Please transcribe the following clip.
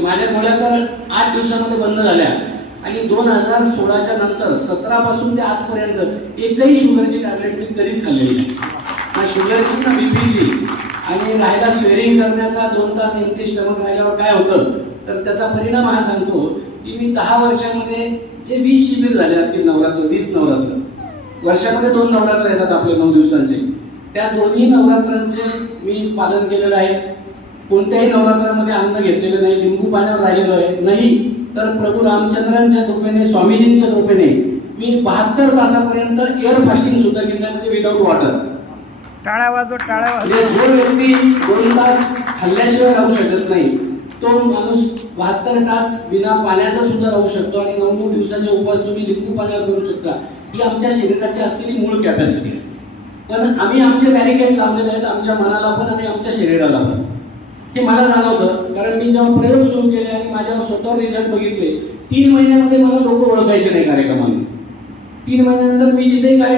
माझ्या गोळ्या तर 8 दिवसामध्ये बंद झाल्या आणि 2016च्या नंतर 17 पासून ते आजपर्यंत एकही शुगरची टॅबलेट मी कधीच खाल्लेली नाही. ना शुगरची ना बीपीची. आणि राहायला स्वेरिंग करण्याचा 2 तास एमटी स्टमक राहिल्यावर काय होतं तर त्याचा परिणाम हा सांगतो की मी 10 वर्षामध्ये जे 20 शिबिर झाले असतील नवरात्र, 20 नवरात्र, वर्षामध्ये 2 नवरात्र येतात आपले 9 दिवसांचे, त्या दोन्ही नवरात्रांचे मी पालन केलेलं आहे. कोणत्याही नवरात्रामध्ये अन्न घेतलेलं नाही, लिंबू पाण्यावर राहिलेलो आहे नाही. तर प्रभू रामचंद्रांच्या कृपेने, स्वामीजींच्या कृपेने मी 72 तासापर्यंत एअर फास्टिंग सुद्धा केलं, म्हणजे विदाऊट वॉटर. टाळ्या वाजव, टाळ्या वाजव. जो व्यक्ती 2 तास खाल्ल्याशिवाय राहू शकत नाही तो माणूस 72 तास बिना पाण्याचा सुद्धा राहू शकतो. आणि 9 दिवसाचे उपवास तुम्ही लिंबू पाण्यावर करू शकता. ही आमच्या शरीराची असलेली मूळ कॅपॅसिटी आहे. पण आम्ही आमचे बॅरिकेड लावलेले आहेत, आमच्या मनाला पण आणि आमच्या शरीराला पण. हे मला जाणवतं कारण मी जेव्हा प्रयोग सुरू केले आणि माझ्यावर स्वतःवर रिझल्ट बघितले, 3 महिन्यामध्ये मला लोक ओळखायचे नाही कार्यक्रमाने. 3 महिन्यानंतर मी जिथे काय